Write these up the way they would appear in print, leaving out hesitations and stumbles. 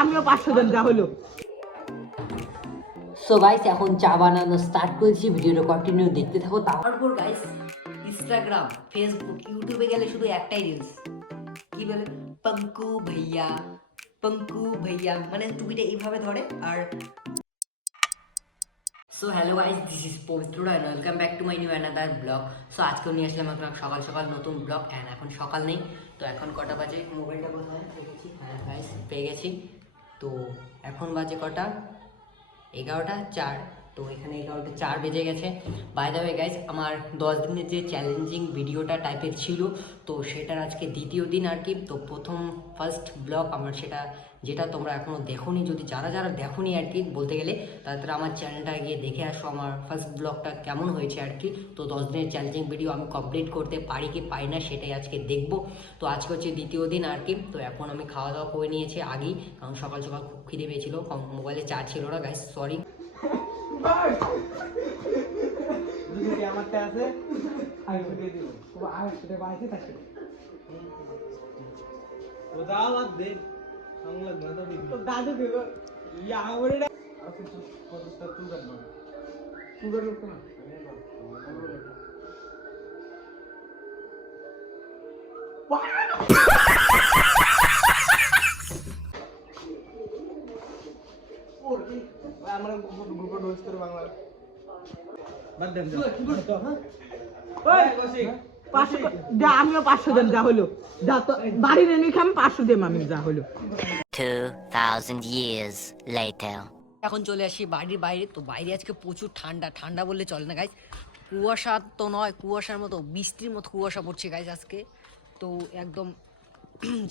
আমিও 500 দেন যা হলো। সো গাইস এখন চা বানানো স্টার্ট করেছি, ভিডিওটা কন্টিনিউ দেখতে থাকো। তারপর গাইস ইনস্টাগ্রাম, ফেসবুক, ইউটিউবে গেলে শুধু একটাই রিলস, কি বলে পঙ্কু ভাইয়া, পঙ্কু ভাইয়া, মানে টুপিটা এইভাবে ধরে। আর so hello guys, this is Pabitra and welcome back to my new another blog. So আজকেও নিয়ে আসলাম আপনার সকাল সকাল নতুন ব্লগ। অ্যান্ড এখন সকাল নেই, তো এখন কটা বাজে, মোবাইলটা কোথায় রেখেছি, হ্যাঁ গাইস পেয়ে গেছি। তো এখন বাজে কটা, 11টা 4। তো এখানে 11টা 4 বেজে গেছে। বাই দ্য ওয়ে গাইস, আমার 10 দিনের যে চ্যালেঞ্জিং ভিডিওটা টাইপের ছিল, তো সেটার আজকে দ্বিতীয় দিন আর কি। তো ফার্স্ট ব্লগ আমার সেটা, যেটা তোমরা এখনও দেখোনি, যদি যারা যারা দেখোনি আর কি বলতে গেলে, তারা আমার চ্যানেলটা গিয়ে দেখে আসো আমার ফার্স্ট ব্লগটা কেমন হয়েছে আর কি। তো 10 দিনের চ্যালেঞ্জিং ভিডিও আমি কমপ্লিট করতে পারি কি পাই না সেটাই আজকে দেখবো। তো আজকে হচ্ছে দ্বিতীয় দিন আর কি। তো এখন আমি খাওয়া দাওয়া করে নিয়েছি আগেই, কারণ সকাল সকাল খুব খিদে পেয়েছিল, মোবাইলে চার্জ ছিল না গাইস, সরি। আমিও 500 দেন যা হলো। যা তো বাড়ি নেই আমি 500 দেম আমি যা হলো। 2000 years later. এখন চলে আসি বাড়ির বাইরে। তো বাইরে আজকে প্রচুর ঠান্ডা, ঠান্ডা বললে চলে না গাইজ, কুয়াশা তো নয়, কুয়াশার মতো বৃষ্টির মতো কুয়াশা পড়ছে গাইজ আজকে। তো একদম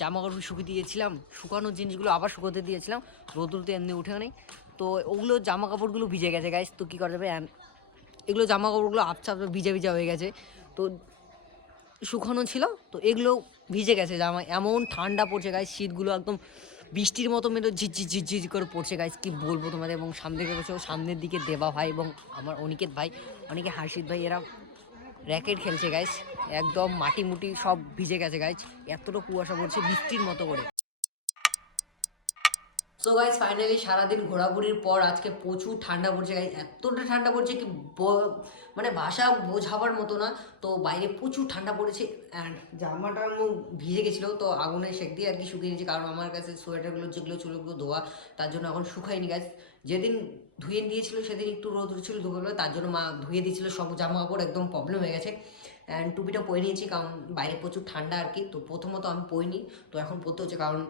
জামা কাপড় শুকিয়ে দিয়েছিলাম, শুকানোর জিনিসগুলো আবার শুকোতে দিয়েছিলাম, রোদ্র তো এমনি উঠেও নেই। তো ওগুলো জামা কাপড়গুলো ভিজে গেছে গাইজ। তো কী করা যাবে, এগুলো জামা কাপড়গুলো আবছা ভিজা ভিজা হয়ে গেছে, তো শুকানো ছিল, তো এগুলো ভিজে গেছে জামা। এমন ঠান্ডা পড়ছে গাইজ, শীতগুলো একদম বৃষ্টির মতো মেরে ঝিঝি করে পড়ছে গাইজ, কি বলবো তোমাদের। এবং সামনে দিকে বসে, সামনের দিকে দেবা ভাই এবং আমার অনিকেত ভাই, অনেকে হাসিদ ভাই, এরা র্যাকেট খেলছে গাইজ। একদম মাটি মুটি সব ভিজে গেছে গাইজ, এতটা কুয়াশা পড়ছে বৃষ্টির মতো করে। সো গাইজ ফাইনালি সারাদিন ঘোরাঘুরির পর আজকে প্রচুর ঠান্ডা পড়ছে গাইজ, এতটা ঠান্ডা পড়ছে কি মানে ভাষা বোঝাবার মতো না। তো বাইরে প্রচুর ঠান্ডা পড়েছে, অ্যান্ড জামাটা ভিজে গেছিলো, তো আগুনে সেক দিয়ে আর কি শুকিয়ে নিয়েছি, কারণ আমার কাছে সোয়েটারগুলো যেগুলো ছিল ওগুলো ধোয়া, তার জন্য এখন শুকায়নি গাইজ। যেদিন ধুয়ে দিয়েছিল সেদিন একটু রোদ উঠছিল দুপুরবেলা, তার জন্য মা ধুয়ে দিয়েছিল সব জামা কাপড়, একদম প্রবলেম হয়ে গেছে। অ্যান্ড টুপিটা পরে নিয়েছি কারণ বাইরে প্রচুর ঠান্ডা আর কি। তো প্রথমত আমি পরিনি, তো এখন পরতে হচ্ছে, কারণ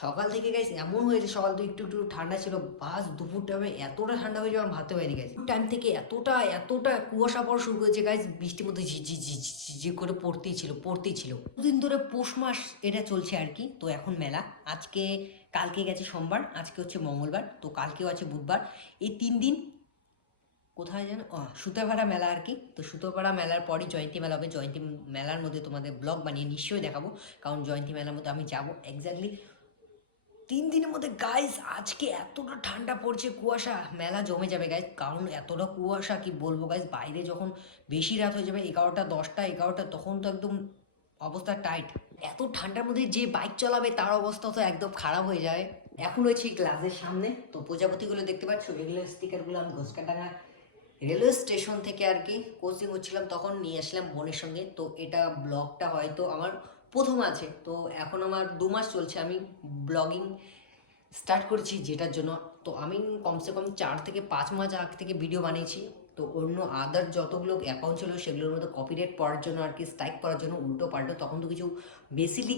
সকাল থেকে গাইস এমন হয়েছে, সকাল তো একটু একটু ঠান্ডা ছিল, বাস দুপুর টাইমে এতটা ঠান্ডা হয়ে যাবে আমি ভাবতে পারিনি গাইস। টাইম থেকে এতটা কুয়াশা পড়া শুরু করেছে গাইস, বৃষ্টির মধ্যে ঝিঝি করে পড়তেই ছিল। দুদিন ধরে পৌষ মাস এটা চলছে আর কি। তো এখন মেলা, কালকে গেছে সোমবার, আজকে হচ্ছে মঙ্গলবার, তো কালকেও আছে বুধবার, এই 3 দিন কোথায় যেন সুতোপাড়া মেলা আর কি। তো সুতোপাড়া মেলার পরই জয়ন্তী মেলা হবে, জয়ন্তী মেলার মধ্যে তোমাদের ব্লগ বানিয়ে নিশ্চয়ই দেখাবো, কারণ জয়ন্তী মেলার মধ্যে আমি যাবো এক্স্যাক্টলি 3 দিনের মধ্যে। গাইস আজকে এতটা ঠান্ডা পড়ছে, কুয়াশা, মেলা জমে যাবে গাইস, কারণ এতটা কুয়াশা কি বলবো গাইস। বাইরে যখন বেশি রাত হয়ে যাবে, 11টা 10টা 11টা, তখন তো একদম অবস্থা টাইট। এত ঠান্ডার মধ্যে যে বাইক চালাবে তার অবস্থা তো একদম খারাপ হয়ে যায়। এখন রয়েছে গ্লাসের সামনে, তো প্রজাপতিগুলো দেখতে পাচ্ছ, এগুলো স্টিকারগুলো আমি ঘোষকাটাঙ্গা রেলওয়ে স্টেশন থেকে আর কি কোচিং হচ্ছিলাম তখন নিয়ে আসলাম বোনের সঙ্গে। তো এটা ব্লগটা হয়তো আমার প্রথম আছে, তো এখন আমার 2 মাস চলছে আমি ব্লগিং স্টার্ট করেছি, যেটার জন্য তো আমি কমসে কম 4 থেকে 5 মাস আগ থেকে ভিডিও বানিয়েছি। তো অন্য আদার যতগুলো অ্যাকাউন্ট ছিল সেগুলোর মধ্যে কপিরাইট পড়ার জন্য আর কি, স্ট্রাইক পড়ার জন্য উল্টো পাল্টো, তখন তো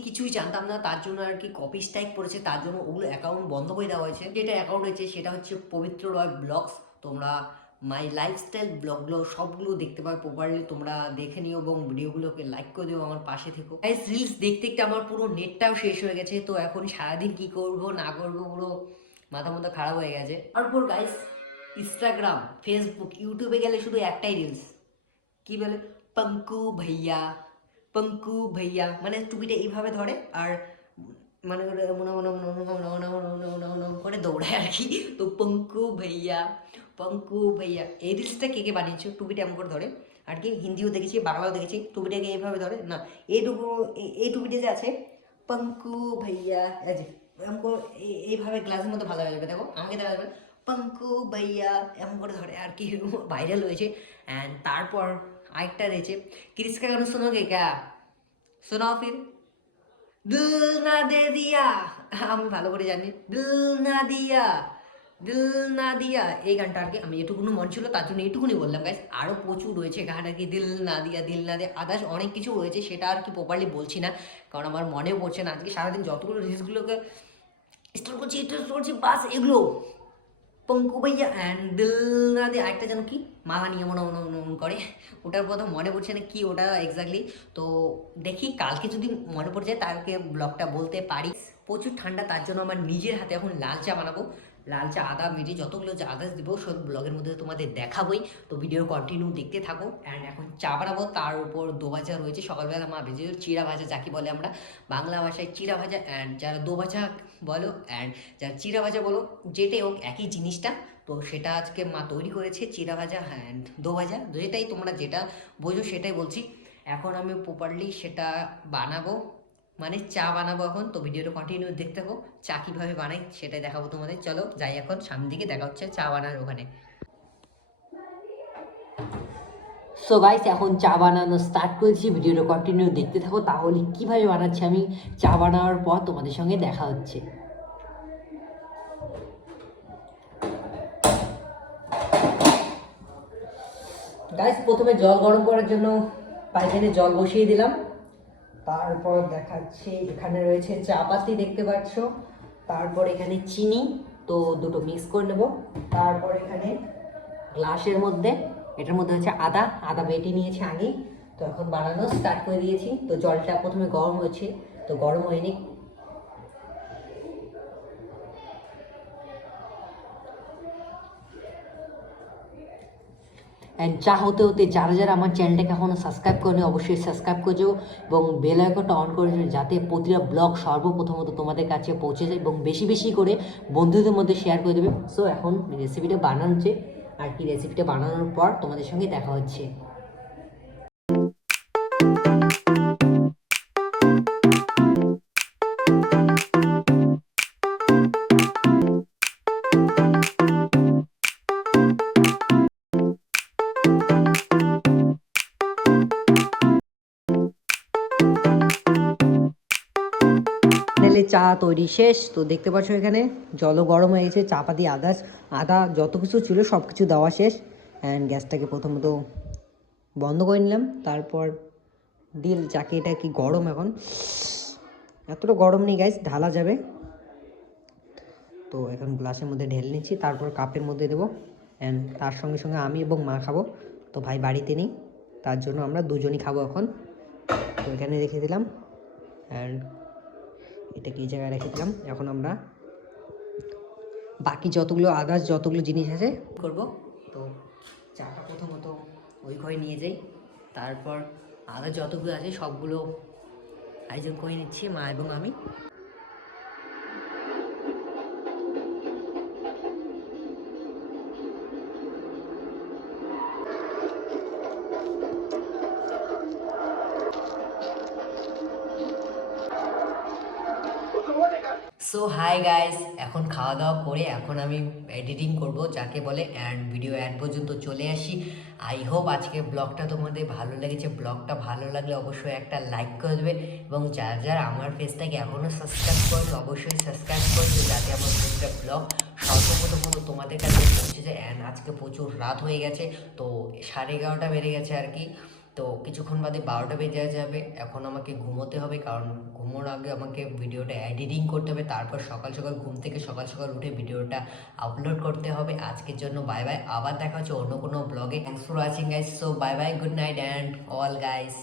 কিছুই জানতাম না, তার জন্য আর কি কপি স্ট্রাইক পড়েছে, তার জন্য ওগুলো অ্যাকাউন্ট বন্ধ করে দেওয়া হয়েছে। যেটা অ্যাকাউন্ট হয়েছে সেটা হচ্ছে পবিত্র রয় ব্লগস। তোমরা মাই লাইফস্টাইল ব্লগগুলো সবগুলো দেখতে পাবে প্রপারলি, তোমরা দেখে নিও এবং ভিডিওগুলোকে লাইক করে দিও, আমার পাশে থেকো গাইস। রিলস দেখতে দেখতে আমার পুরো নেটটাও শেষ হয়ে গেছে, তো এখন সারাদিন কি করব না করবো পুরো মাথা মতো খারাপ হয়ে গেছে। তারপর গাইস ইনস্টাগ্রাম, ফেসবুক, ইউটিউবে গেলে শুধু একটাই রিলস, কি বলে পঙ্কু ভাইয়া, পঙ্কু ভাইয়া, মানে টুপিটা এইভাবে ধরে আর মানে করে দৌড়ায় আর কি। তো পঙ্কু ভাইয়া, পঙ্কু ভাইয়া, এই রিলসটা কে কে বানিয়েছো, টুপিটা এমন করে ধরে আর কি হিন্দিও দেখেছি, বাংলাও দেখেছি। টুপিটাকে এইভাবে ধরে না, এইটুকু এই টুপিটা যে আছে, পঙ্কু ভাইয়া এমন এইভাবে গ্লাসের মধ্যে ভালো হয়ে যাবে। দেখো আমাকে দেখা যাবে পঙ্কু ভাইয়া এমন করে ধরে আর কি, ভাইরাল হয়েছে। অ্যান্ড তারপর আরেকটা রয়েছে, ক্রিসকা গান শোনোগে ক্যা, শোনাও ফির, দিল না দে দিয়া, আমি ভালো করে জানি, দিল না দিয়া, দিল না দিয়া, এই গানটা আর কি আমি এটুকুনি মন ছিল তার জন্য এইটুকুনি বললাম গাইস। আরও প্রচুর রয়েছে গান আর কি, দিল না দিয়া, দিল না দিয়া, আদার্স অনেক কিছু রয়েছে, সেটা আর কি প্রপারলি বলছি না কারণ আমার মনেও পড়ছে না। আজকে সারাদিন যতগুলো রিলসগুলোকে স্টার্ট করছি বাস এগুলো, পঙ্কু ভাইয়া অ্যান্ড দিল না দিয়ে আরেকটা যেন কি মালা নিয়ে মনে করে, ওটার কথা মনে পড়ছে না কি ওটা এক্স্যাক্টলি। তো দেখি কালকে যদি মনে পড়ে যায় তাকে ব্লগটা বলতে পারি। প্রচুর ঠান্ডা, তার জন্য আমার নিজের হাতে এখন লাল চা বানাবো। লাল চা, আদা, মিঠি যতগুলো যা আদার্স দেবো সব ব্লগের মধ্যে তোমাদের দেখাবোই। তো ভিডিও কন্টিনিউ দেখতে থাকো। অ্যান্ড এখন চা বানাবো, তার উপর দো ভাজা রয়েছে, সকালবেলা মা ভেজে চিড়া ভাজা যাকে বলে আমরা বাংলা ভাষায় চিড়া ভাজা, অ্যান্ড যারা দো ভাজা বলো অ্যান্ড যারা চিড়া ভাজা বলো, যেটাই হোক একই জিনিসটা। তো সেটা আজকে মা তৈরি করেছে, চিড়া ভাজা অ্যান্ড দো ভাজা, যেটাই তোমরা যেটা বোঝো সেটাই বলছি। এখন আমি প্রপারলি সেটা বানাবো, মানে চা বানাবো এখন। তো ভিডিওটা কন্টিনিউ দেখতে থাকো, চা কীভাবে বানাই সেটাই দেখাবো তোমাদের। চলো যাই এখন সামনের দিকে, দেখা হচ্ছে চা বানার ওখানে। সো গাইস এখন চা বানানো স্টার্ট করেছি, ভিডিওটা কন্টিনিউ দেখতে থাকো, তাহলে কীভাবে বানাচ্ছি আমি চা বানানোর পর তোমাদের সঙ্গে দেখা হচ্ছে। গাইস প্রথমে জল গরম করার জন্য পাইপে জল বসিয়ে দিলাম, তারপর দেখাচ্ছি এখানে রয়েছে চা পাতি দেখতে পাচ্ছ, তারপর এখানে চিনি, তো দুটো মিক্স করে নেব। তারপর এখানে গ্লাসের মধ্যে, এটার মধ্যে হচ্ছে আদা বেটে নিয়েছি আগে। তো এখন বানানো স্টার্ট করে দিয়েছি। তো জলটা প্রথমে গরম হয়েছে, তো গরম হয়নি। অ্যান্ড চা হতে হতে যারা যারা আমার চ্যানেলটাকে এখনও সাবস্ক্রাইব করেনি অবশ্যই সাবস্ক্রাইব করে যাও এবং বেল আইকনটা অন করে যাও, যাতে প্রতিটা ব্লগ সর্বপ্রথমত তোমাদের কাছে পৌঁছে যায় এবং বেশি বেশি করে বন্ধুদের মধ্যে শেয়ার করে দেবে। সো এখন রেসিপিটা বানাচ্ছে আর কি, রেসিপিটা বানানোর পর তোমাদের সঙ্গে দেখা হচ্ছে। চা তৈরি শেষ। তো দেখতে পাচ্ছ এখানে জলও গরম হয়ে গেছে, চা পাতি আদা যত কিছু ছিল সব কিছু দেওয়া শেষ। অ্যান্ড গ্যাসটাকে প্রথমত বন্ধ করে নিলাম, তারপর দিল চাকে, এটা কি গরম এখন, এতটা গরম নেই গাইস, ঢালা যাবে। তো এখন গ্লাসের মধ্যে ঢেলে নিচ্ছি, তারপর কাপের মধ্যে দেবো। অ্যান্ড তার সঙ্গে সঙ্গে আমি এবং মা খাবো, তো ভাই বাড়িতে নেই, তার জন্য আমরা দুজনই খাবো এখন। তো এখানে রেখে দিলাম, অ্যান্ড এটাকে এই জায়গায় রেখে দিলাম। এখন আমরা বাকি যতগুলো জিনিস আছে করব। তো চাটা প্রথমত ওই ঘরে নিয়ে যাই, তারপর আদার যতগুলো আছে সবগুলো আয়োজন করে নিচ্ছি মা এবং আমি। সো হাই গাইস, এখন খাওয়া দাওয়া করে এখন আমি এডিটিং করব যাকে বলে, অ্যান্ড ভিডিও অ্যাড পর্যন্ত চলে আসি। আই হোপ আজকে ব্লগটা তোমাদের ভালো লেগেছে। ব্লগটা ভালো লাগলে অবশ্যই একটা লাইক করে দেবে এবং যারা যারা আমার পেজটাকে এখনও সাবস্ক্রাইব করবে অবশ্যই সাবস্ক্রাইব করবে, যাতে আমার প্রতিটা ব্লগ সর্বপ্রথমত তোমাদের কাছে পৌঁছে যায়। অ্যান্ড আজকে প্রচুর রাত হয়ে গেছে, তো 11:30 বেড়ে গেছে আর কি। তো কিছুক্ষণ বাদে 12টা বেজে যাবে, এখন আমাকে ঘুমোতে হবে, কারণ ঘুমোর আগে আমাকে ভিডিওটা এডিটিং করতে হবে, তারপর সকাল সকাল ঘুম থেকে সকাল সকাল উঠে ভিডিওটা আপলোড করতে হবে। আজকের জন্য বাই বাই, আবার দেখা হচ্ছে অন্য কোনো ব্লগে। Thanks for watching guys, so bye bye, good night and all guys.